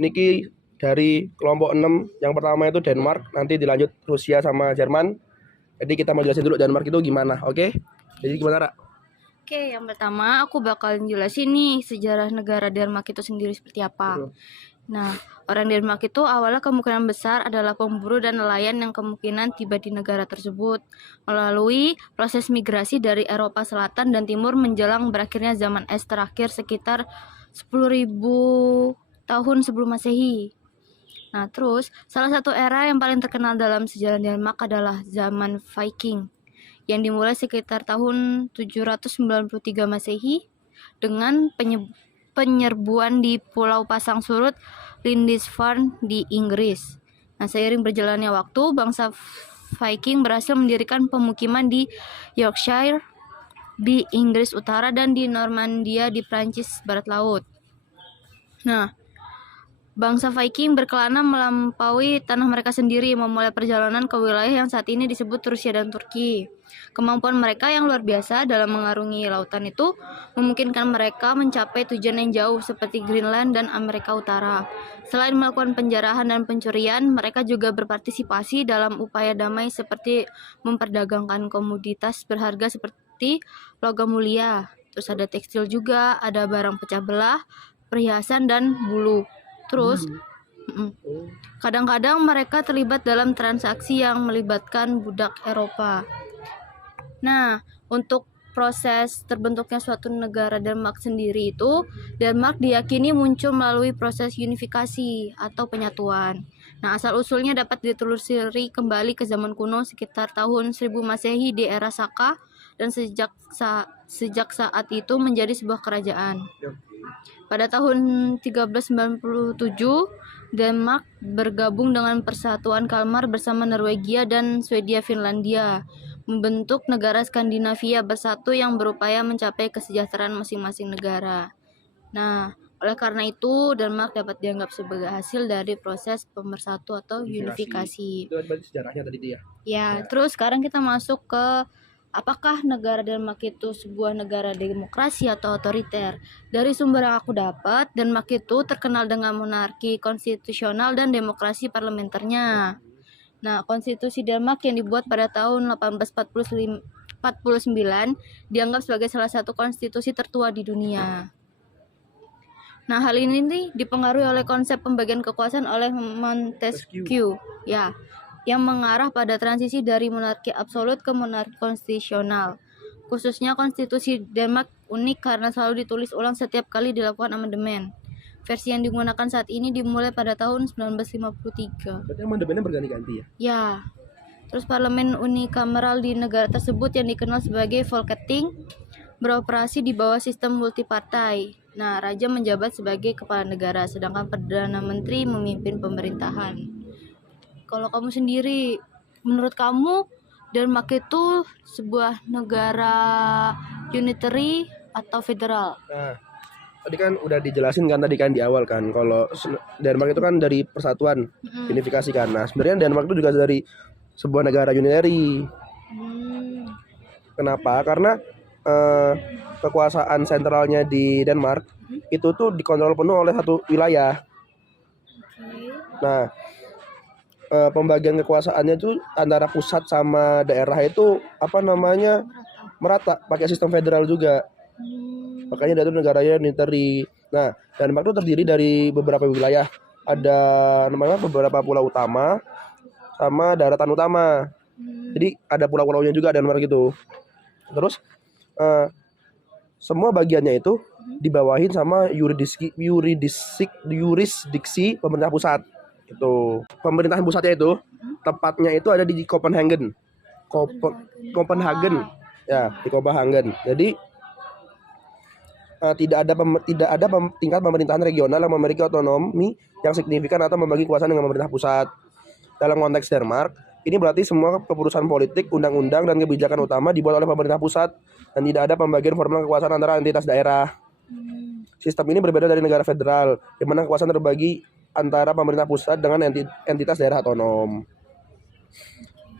niki dari kelompok 6, yang pertama itu Denmark, nanti dilanjut Rusia sama Jerman. Jadi kita mau jelasin dulu Denmark itu gimana, oke? Jadi gimana, Ra? Oke, yang pertama aku bakal jelasin nih sejarah negara Denmark itu sendiri seperti apa. Betul. Nah, orang Denmark itu awalnya kemungkinan besar adalah pemburu dan nelayan yang kemungkinan tiba di negara tersebut melalui proses migrasi dari Eropa Selatan dan Timur menjelang berakhirnya zaman es terakhir sekitar 10.000 tahun sebelum Masehi. Nah, terus salah satu era yang paling terkenal dalam sejarah Denmark adalah zaman Viking yang dimulai sekitar tahun 793 Masehi dengan penyerbuan di Pulau Pasang Surut, Lindisfarne di Inggris. Nah, seiring berjalannya waktu, bangsa Viking berhasil mendirikan pemukiman di Yorkshire, di Inggris Utara, dan di Normandia di Prancis Barat Laut. Nah, bangsa Viking berkelana melampaui tanah mereka sendiri, memulai perjalanan ke wilayah yang saat ini disebut Rusia dan Turki. Kemampuan mereka yang luar biasa dalam mengarungi lautan itu memungkinkan mereka mencapai tujuan yang jauh seperti Greenland dan Amerika Utara. Selain melakukan penjarahan dan pencurian, mereka juga berpartisipasi dalam upaya damai seperti memperdagangkan komoditas berharga seperti logam mulia. Terus ada tekstil juga, ada barang pecah belah, perhiasan, dan bulu. Terus kadang-kadang mereka terlibat dalam transaksi yang melibatkan budak Eropa. Nah, untuk proses terbentuknya suatu negara Denmark sendiri itu, Denmark diyakini muncul melalui proses unifikasi atau penyatuan. Nah, asal-usulnya dapat ditelusuri kembali ke zaman kuno sekitar tahun 1000 Masehi di era Saka, dan sejak saat itu menjadi sebuah kerajaan. Pada tahun 1397, Denmark bergabung dengan Persatuan Kalmar bersama Norwegia dan Swedia Finlandia, membentuk negara Skandinavia bersatu yang berupaya mencapai kesejahteraan masing-masing negara. Nah, oleh karena itu, Denmark dapat dianggap sebagai hasil dari proses pemersatu atau unifikasi. Itu berarti sejarahnya tadi dia. Ya, terus sekarang kita masuk ke apakah negara Denmark itu sebuah negara demokrasi atau otoriter? Dari sumber yang aku dapat, Denmark itu terkenal dengan monarki konstitusional dan demokrasi parlementernya. Nah, konstitusi Denmark yang dibuat pada tahun 1849 dianggap sebagai salah satu konstitusi tertua di dunia. Nah, hal ini nih dipengaruhi oleh konsep pembagian kekuasaan oleh Montesquieu, ya, yang mengarah pada transisi dari monarki absolut ke monarki konstitusional. Khususnya konstitusi Denmark unik karena selalu ditulis ulang setiap kali dilakukan amandemen. Versi yang digunakan saat ini dimulai pada tahun 1953. Berarti amandemennya berganti-ganti ya? Ya. Terus parlemen unikameral di negara tersebut yang dikenal sebagai Folketing beroperasi di bawah sistem multipartai. Nah, raja menjabat sebagai kepala negara, sedangkan perdana menteri memimpin pemerintahan. Kalau kamu sendiri, menurut kamu Denmark itu sebuah negara unitary atau federal? Nah, tadi kan udah dijelasin kan tadi kan di awal kan kalau Denmark itu kan dari persatuan unifikasi kan. Nah, sebenarnya Denmark itu juga dari sebuah negara unitary. Kenapa? Karena kekuasaan sentralnya di Denmark itu tuh dikontrol penuh oleh satu wilayah. Nah, pembagian kekuasaannya itu antara pusat sama daerah itu merata pakai sistem federal juga. Makanya itu negaranya unitary. Nah, Denmark itu terdiri dari beberapa wilayah. Ada beberapa pulau utama sama daratan utama. Jadi ada pulau-pulaunya juga Denmark gitu. Terus semua bagiannya itu dibawahin sama yurisdiksi pemerintah pusat. Itu pemerintahan pusatnya itu tepatnya itu ada di Copenhagen. Ya, di Copenhagen. Jadi tidak ada tingkat pemerintahan regional yang memiliki otonomi yang signifikan atau membagi kekuasaan dengan pemerintah pusat. Dalam konteks Denmark, ini berarti semua keputusan politik, undang-undang, dan kebijakan utama dibuat oleh pemerintah pusat dan tidak ada pembagian formal kekuasaan antara entitas daerah. Sistem ini berbeda dari negara federal, di mana kekuasaan terbagi antara pemerintah pusat dengan entitas daerah otonom.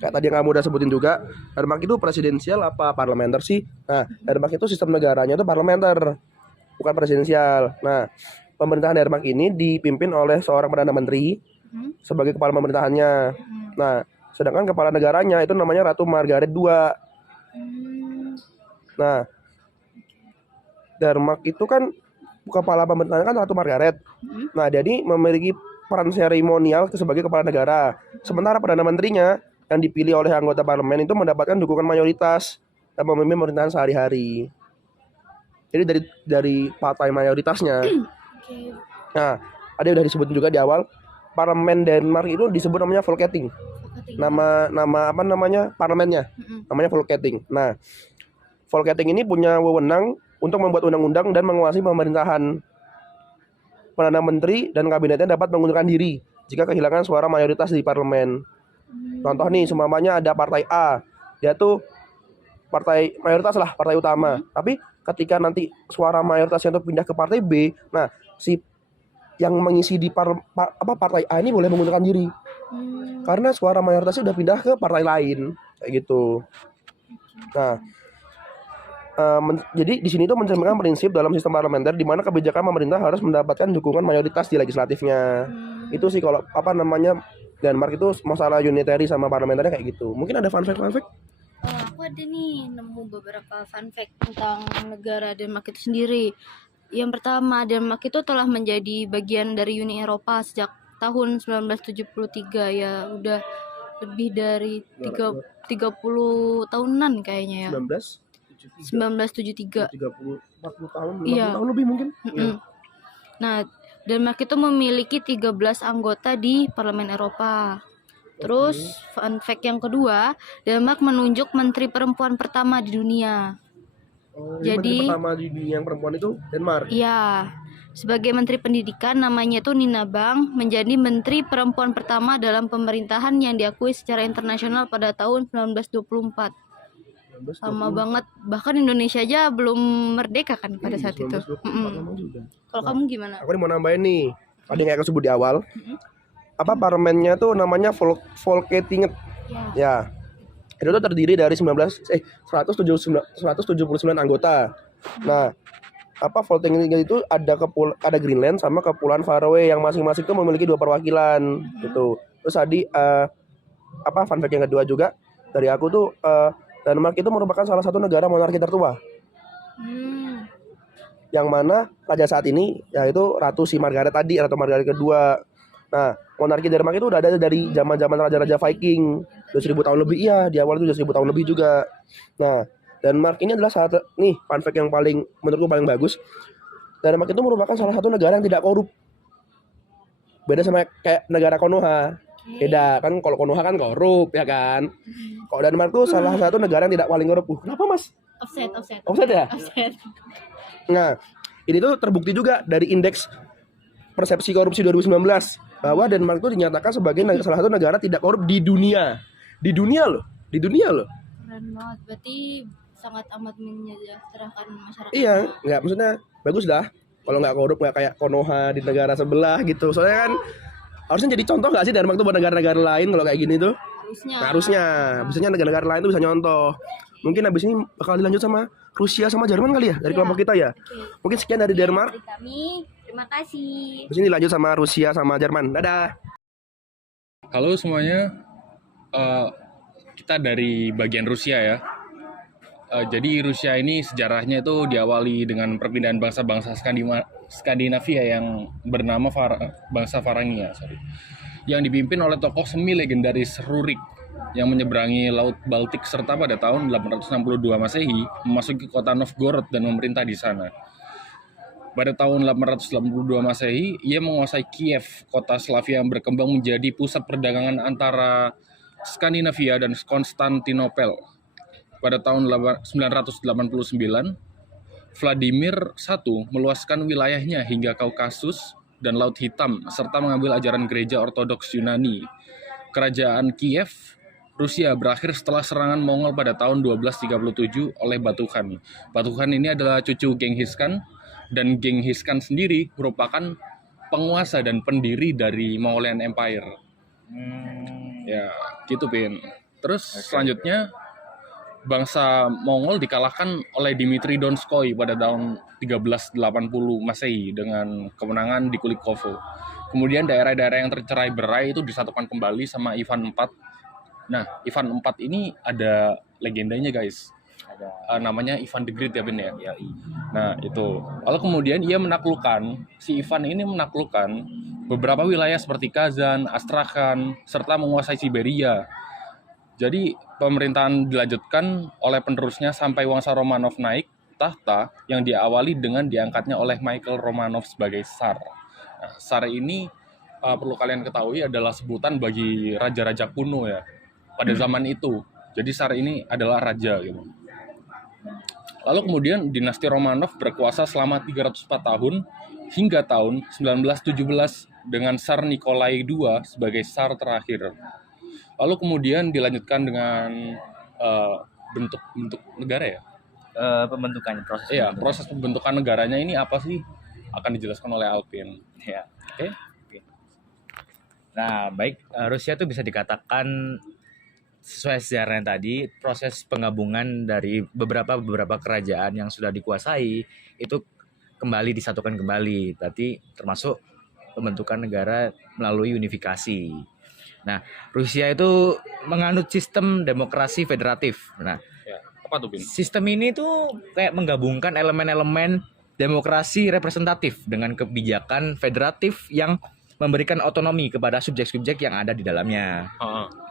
Kayak tadi yang kamu udah sebutin juga, Denmark itu presidensial apa parlementer sih? Nah, Denmark itu sistem negaranya itu parlementer, bukan presidensial. Nah, pemerintahan Denmark ini dipimpin oleh seorang perdana menteri sebagai kepala pemerintahannya. Nah, sedangkan kepala negaranya itu namanya Ratu Margaret II. Nah, Denmark itu kan kepala pemerintahan kan Ratu Margaret. Nah, jadi memiliki peran seremonial sebagai kepala negara. Sementara perdana menterinya yang dipilih oleh anggota parlemen itu mendapatkan dukungan mayoritas dan memimpin pemerintahan sehari-hari. Jadi dari partai mayoritasnya. Nah, ada yang udah disebutin juga di awal, parlemen Denmark itu disebut namanya Folketing. Nama apa namanya parlemennya? Namanya Folketing. Nah, Folketing ini punya wewenang untuk membuat undang-undang dan menguasai pemerintahan. Perdana menteri dan kabinetnya dapat mengundurkan diri jika kehilangan suara mayoritas di parlemen. Contoh nih, seumpamanya ada partai A, dia tuh partai mayoritas lah, partai utama. Tapi ketika nanti suara mayoritasnya itu pindah ke partai B, nah si yang mengisi di partai A ini boleh mengundurkan diri. Karena suara mayoritasnya udah pindah ke partai lain, kayak gitu. Nah, jadi di sini tuh mencerminkan prinsip dalam sistem parlementer di mana kebijakan pemerintah harus mendapatkan dukungan mayoritas di legislatifnya. Itu sih kalau apa namanya Denmark itu masalah unitary sama parlementernya kayak gitu. Mungkin ada fun fact? Aku ada nih nemu beberapa fun fact tentang negara Denmark itu sendiri. Yang pertama, Denmark itu telah menjadi bagian dari Uni Eropa sejak tahun 1973 ya, udah lebih dari 30 tahunan kayaknya ya. 1973. 40 tahun, 50 Iya. tahun lebih mungkin. Nah, Denmark itu memiliki 13 anggota di Parlemen Eropa. Terus fun fact yang kedua, Denmark menunjuk menteri perempuan pertama di dunia. Jadi menteri pertama di dunia yang perempuan itu Denmark. Iya. Sebagai menteri pendidikan namanya itu Nina Bang, menjadi menteri perempuan pertama dalam pemerintahan yang diakui secara internasional pada tahun 1924. Lama banget, bahkan Indonesia aja belum merdeka kan pada saat itu. Kalau kamu gimana? Aku mau nambahin nih, tadi yang aku sebut di awal, apa parlemennya tuh namanya Folketinget. Ya, itu tuh terdiri dari 179 anggota. Nah, apa Folketinget itu ada Greenland sama Kepulauan Faroe yang masing-masing itu memiliki 2 perwakilan gitu. Terus tadi apa fun fact yang kedua juga dari aku tuh Denmark itu merupakan salah satu negara monarki tertua. Yang mana raja saat ini yaitu Ratu Margaret tadi, Ratu Margaret kedua. Nah, monarki Denmark itu udah ada dari zaman-zaman raja-raja Viking, udah 1000 tahun lebih. Iya, di awal itu udah 1000 tahun lebih juga. Nah, Denmark ini adalah fun fact yang paling menurutku paling bagus. Denmark itu merupakan salah satu negara yang tidak korup. Beda sama kayak negara Konoha. Beda kan, kalau Konoha kan korup ya kan. Kalau Denmark tuh salah satu negara yang tidak paling korup. Kenapa Mas? Offset ya? Offset. Nah, ini tuh terbukti juga dari indeks persepsi korupsi 2019 bahwa Denmark itu dinyatakan sebagai salah satu negara tidak korup di dunia. Di dunia loh. Keren banget. Berarti sangat amat menyejahterakan masyarakat. Iya, nggak maksudnya bagus dah. Kalau nggak korup nggak kayak Konoha di negara sebelah gitu. Soalnya kan harusnya jadi contoh nggak sih Denmark tuh buat negara-negara lain kalau kayak gini tuh? Harusnya. Biasanya negara-negara lain tuh bisa nyontoh. Mungkin habis ini bakal dilanjut sama Rusia sama Jerman kali ya dari kelompok kita ya. Mungkin sekian dari Denmark. Dari kami, terima kasih. Habis ini dilanjut sama Rusia sama Jerman. Dadah. Halo semuanya, kita dari bagian Rusia ya. Jadi Rusia ini sejarahnya itu diawali dengan perpindahan bangsa-bangsa Skandinavia yang bernama bangsa Varangia, yang dipimpin oleh tokoh semi legendaris Rurik yang menyeberangi Laut Baltik serta pada tahun 862 Masehi memasuki kota Novgorod dan memerintah di sana. Pada tahun 882 Masehi, ia menguasai Kiev, kota Slavia yang berkembang menjadi pusat perdagangan antara Skandinavia dan Konstantinopel. Pada tahun 989, Vladimir I meluaskan wilayahnya hingga Kaukasus dan Laut Hitam, serta mengambil ajaran gereja Ortodoks Yunani. Kerajaan Kiev, Rusia berakhir setelah serangan Mongol pada tahun 1237 oleh Batu-khan. Batu-khan ini adalah cucu Genghis Khan, dan Genghis Khan sendiri merupakan penguasa dan pendiri dari Mongolian Empire. Ya, gitu Pin. Terus selanjutnya bangsa Mongol dikalahkan oleh Dimitri Donskoi pada tahun 1380 Masehi dengan kemenangan di Kulikovo. Kemudian daerah-daerah yang tercerai berai itu disatukan kembali sama Ivan IV. Nah, Ivan IV ini ada legendanya guys. Namanya Ivan the Great ya Ben ya. Ya, Nah itu. Lalu kemudian si Ivan ini menaklukkan beberapa wilayah seperti Kazan, Astrakhan, serta menguasai Siberia. Jadi pemerintahan dilanjutkan oleh penerusnya sampai Wangsa Romanov naik tahta yang diawali dengan diangkatnya oleh Michael Romanov sebagai Tsar. Nah, Tsar ini perlu kalian ketahui adalah sebutan bagi raja-raja kuno ya pada zaman itu. Jadi Tsar ini adalah raja gitu. Lalu kemudian dinasti Romanov berkuasa selama 304 tahun hingga tahun 1917 dengan Tsar Nikolai II sebagai Tsar terakhir. Lalu kemudian dilanjutkan dengan bentuk negara ya? Pembentukan proses. Iya, proses pembentukan negaranya ini apa sih? Akan dijelaskan oleh Alvin. Ya. Oke? Nah, baik, Rusia itu bisa dikatakan sesuai sejarahnya tadi, proses penggabungan dari beberapa kerajaan yang sudah dikuasai itu kembali disatukan kembali. Berarti termasuk pembentukan negara melalui unifikasi. Nah, Rusia itu menganut sistem demokrasi federatif. Nah, Apa tuh, Bin? sistem ini tuh kayak menggabungkan elemen-elemen demokrasi representatif dengan kebijakan federatif yang memberikan otonomi kepada subjek-subjek yang ada di dalamnya.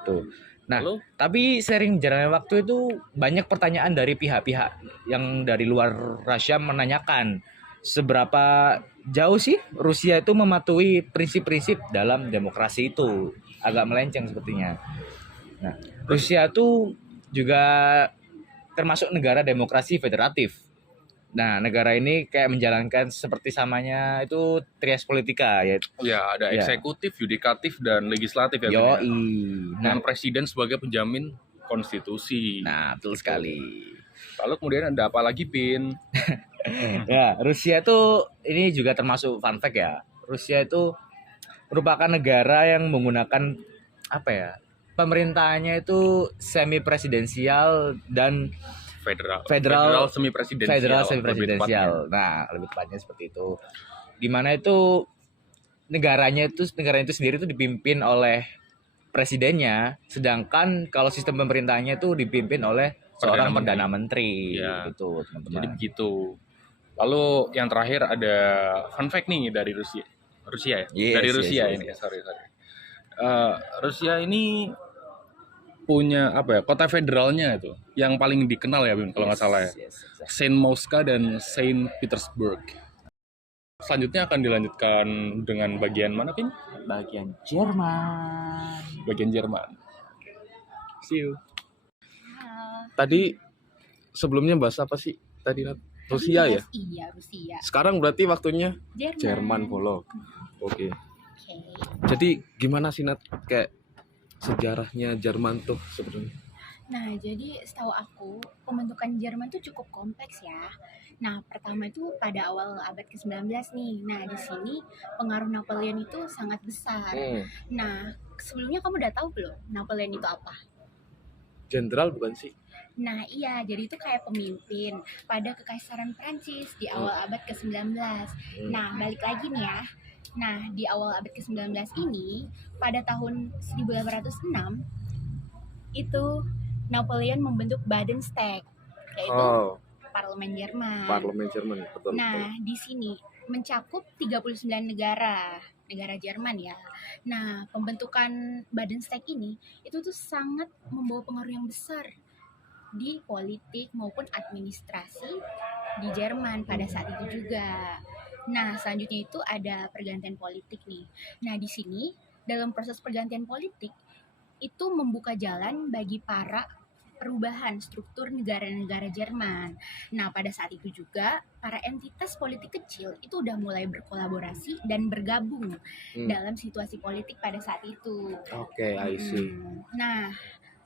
Tuh. Nah, Lalu? tapi sering berjalannya waktu itu banyak pertanyaan dari pihak-pihak yang dari luar Rusia menanyakan seberapa jauh sih Rusia itu mematuhi prinsip-prinsip dalam demokrasi itu. Agak melenceng sepertinya. Nah, Rusia itu juga termasuk negara demokrasi federatif. Nah, negara ini kayak menjalankan seperti samanya itu trias politika ya. Ya, ada Ya. eksekutif, yudikatif, dan legislatif ya. Ben, ya? Yoi. Nah, Dengan presiden sebagai penjamin konstitusi. betul sekali. Lalu kemudian ada apa lagi, Pin? Ya, Rusia itu ini juga termasuk fun fact ya. Rusia itu merupakan negara yang menggunakan apa ya? Pemerintahannya itu semi presidensial dan Federal semi presidensial. federal semi presidensial. Nah, lebih tepatnya seperti itu. Di mana itu negara itu sendiri itu dipimpin oleh presidennya, sedangkan kalau sistem pemerintahannya itu dipimpin oleh seorang perdana menteri Ya. gitu, teman-teman. Jadi begitu. Lalu yang terakhir ada fun fact nih dari Rusia. Ya? Dari Rusia ini. Sorry. Rusia ini punya apa ya? Kota federalnya itu yang paling dikenal ya, Bim, kalau nggak salah ya. Yes. Saint Moscow dan Saint Petersburg. Selanjutnya akan dilanjutkan dengan bagian mana, Pin? Bagian Jerman. Bagian Jerman. See you. Tadi sebelumnya bahas apa sih? Tadi Nat? Rusia ya? Iya, Rusia. Sekarang berarti waktunya Jerman. Jerman polo. Oke. Oke. Jadi gimana sih Nat kayak sejarahnya Jerman tuh sebenarnya? Nah, jadi setahu aku pembentukan Jerman tuh cukup kompleks ya. Nah, pertama itu pada awal abad ke-19 nih. Nah, di sini pengaruh Napoleon itu sangat besar. Nah, sebelumnya kamu udah tahu belum Napoleon itu apa? Jenderal bukan sih? Nah, iya, jadi itu kayak pemimpin pada Kekaisaran Prancis di awal abad ke-19. Nah, balik lagi nih ya. Nah, di awal abad ke-19 ini, pada tahun 1806, itu Napoleon membentuk Baden-Stag, yaitu Parlemen Jerman. Parlemen Jerman, betul. Nah, di sini mencakup 39 negara Jerman ya. Nah, pembentukan Baden-Stag ini itu tuh sangat membawa pengaruh yang besar di politik maupun administrasi di Jerman pada saat itu juga. Nah, selanjutnya itu ada pergantian politik nih. Nah, di sini dalam proses pergantian politik itu membuka jalan bagi para perubahan struktur negara-negara Jerman. Nah, pada saat itu juga para entitas politik kecil itu udah mulai berkolaborasi dan bergabung dalam situasi politik pada saat itu. Oke, I see. Nah,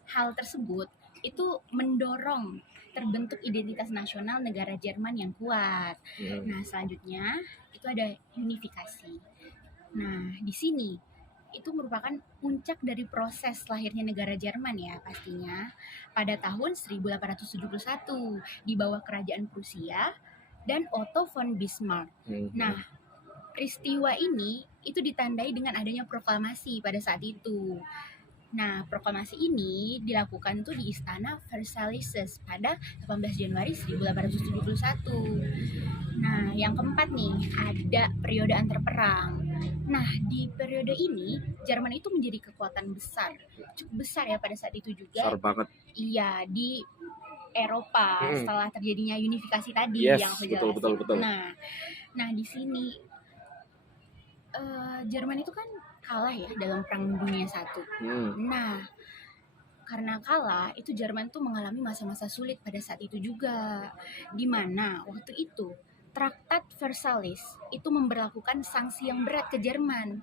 hal tersebut itu mendorong terbentuk identitas nasional negara Jerman yang kuat. Nah, selanjutnya itu ada unifikasi. Nah, di sini itu merupakan puncak dari proses lahirnya negara Jerman ya pastinya pada tahun 1871 di bawah kerajaan Prusia dan Otto von Bismarck. Nah, peristiwa ini itu ditandai dengan adanya proklamasi pada saat itu. Nah, proklamasi ini dilakukan tuh di Istana Versailles pada 18 Januari 1871. Nah, yang keempat nih, ada periode antar perang. Nah, di periode ini, Jerman itu menjadi kekuatan besar. Cukup besar ya pada saat itu juga. Besar banget. Iya, di Eropa setelah terjadinya unifikasi tadi Yes, yang aku betul, jelasin. betul. Nah di sini Jerman itu kan kalah ya dalam Perang Dunia I. Nah, karena kalah, itu Jerman tuh mengalami masa-masa sulit pada saat itu juga. Di mana waktu itu Traktat Versailles itu memberlakukan sanksi yang berat ke Jerman.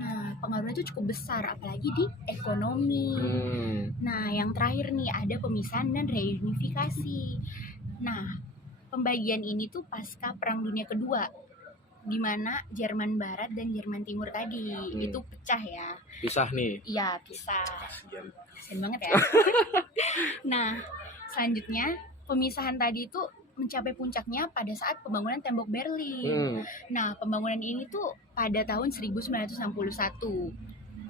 Nah, pengaruhnya itu cukup besar, apalagi di ekonomi. Nah, yang terakhir nih ada pemisahan dan reunifikasi. Nah, pembagian ini tuh pasca Perang Dunia Kedua, di mana Jerman Barat dan Jerman Timur tadi itu pecah ya. Pisah nih. Iya, pisah. Kasian banget ya. Nah, selanjutnya pemisahan tadi itu mencapai puncaknya pada saat pembangunan tembok Berlin. Nah, pembangunan ini tuh pada tahun 1961.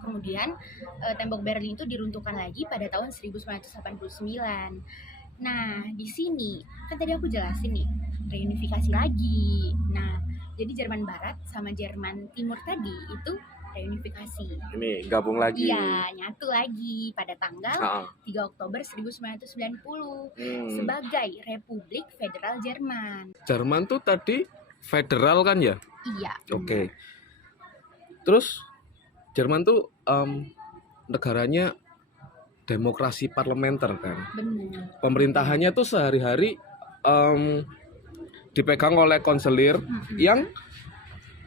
Kemudian tembok Berlin itu diruntuhkan lagi pada tahun 1989. Nah, di sini kan tadi aku jelasin nih, reunifikasi lagi. Nah, jadi Jerman Barat sama Jerman Timur tadi itu reunifikasi. Ini gabung lagi. Iya, nyatu lagi pada tanggal 3 Oktober 1990 sebagai Republik Federal Jerman. Jerman tuh tadi federal kan ya? Iya. Oke. Terus Jerman tuh negaranya demokrasi parlementer kan. Benar. Pemerintahannya tuh sehari-hari dipegang oleh konselir yang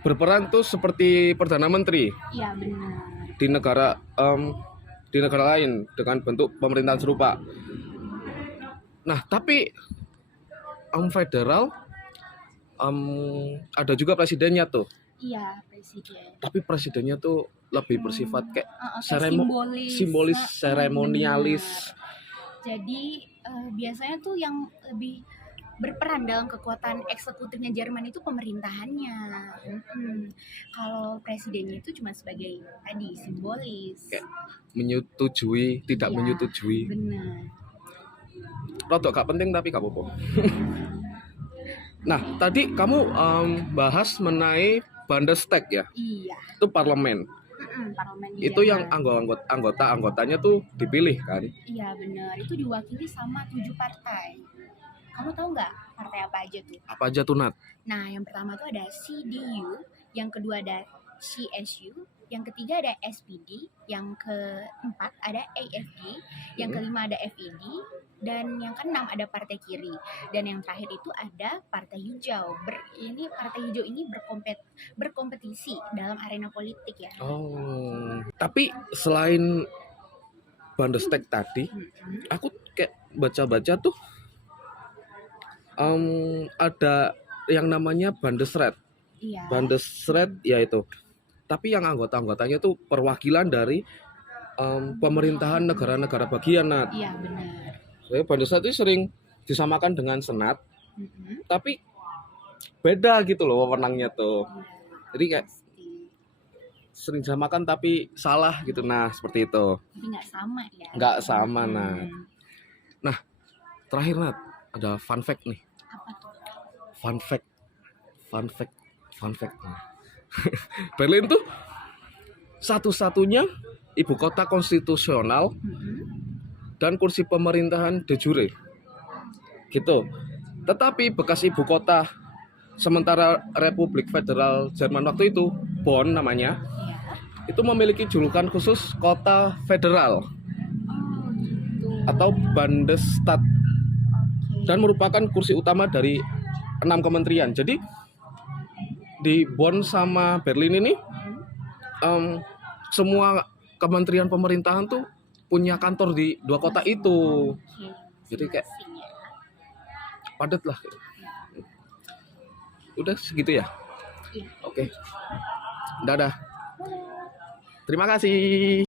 berperan tuh seperti perdana menteri Iya, benar. di negara lain dengan bentuk pemerintahan serupa. Nah, tapi federal ada juga presidennya tuh. Iya, presiden. Tapi presidennya tuh lebih bersifat kayak Kayak simbolis, seremonialis. Jadi biasanya tuh yang lebih berperan dalam kekuatan eksekutifnya Jerman itu pemerintahannya. Kalau presidennya itu cuma sebagai tadi simbolis. Kayak menyetujui, tidak Iya, menyetujui. Benar. Rodok gak penting tapi gak apa-apa. Nah, tadi kamu bahas mengenai Bundestag ya? Iya. Itu parlemen. Parlemen Itu yang Jerman. anggotanya tuh dipilih kan? Iya benar. Itu diwakili sama 7 partai. Kamu tahu nggak partai apa aja tuh? Apa aja tuh, Nat? Nah, yang pertama tuh ada CDU, yang kedua ada CSU, yang ketiga ada SPD, yang keempat ada AFD, yang kelima ada FED, dan yang keenam ada Partai Kiri, dan yang terakhir itu ada Partai Hijau. Partai Hijau ini berkompetisi dalam arena politik ya. Oh, tapi selain Bundestag tadi, aku kayak baca-baca tuh ada yang namanya Bundesrat. Iya. Bundesrat ya itu. Tapi yang anggota-anggotanya tuh perwakilan dari pemerintahan negara-negara bagian, Nat. Iya benar. Saya Bundesrat itu sering disamakan dengan Senat, tapi beda gitu loh wewenangnya tuh. Jadi kayak sering disamakan tapi salah gitu. Nah, seperti itu. Tapi nggak sama ya. Nggak sama, Nat. Nah, terakhir, Nat, ada fun fact nih. Apa tuh? Fun fact. Nah. Berlin tuh satu-satunya ibu kota konstitusional dan kursi pemerintahan de jure. Gitu. Tetapi bekas ibu kota sementara Republik Federal Jerman waktu itu, Bonn namanya, itu memiliki julukan khusus kota federal atau Bundesstadt dan merupakan kursi utama dari 6 kementerian. Jadi di Bonn sama Berlin ini semua kementerian pemerintahan tuh punya kantor di 2 kota itu. Jadi kayak padat lah. Udah segitu ya? Iya. Oke. Dadah. Terima kasih.